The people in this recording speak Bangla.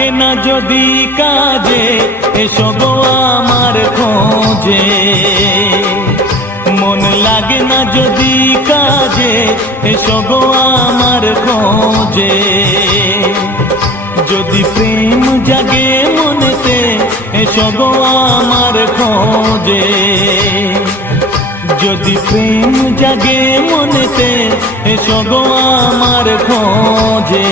লাগে না যদি কাজে এসো গো আমার খোঁজে, মন লাগে না যদি কাজে এসো গো আমার খোঁজে। যদি প্রেম জাগে মনেতে এসো গো আমার খোঁজে, যদি প্রেম জাগে মনেতে এসো গো আমার খোঁজে।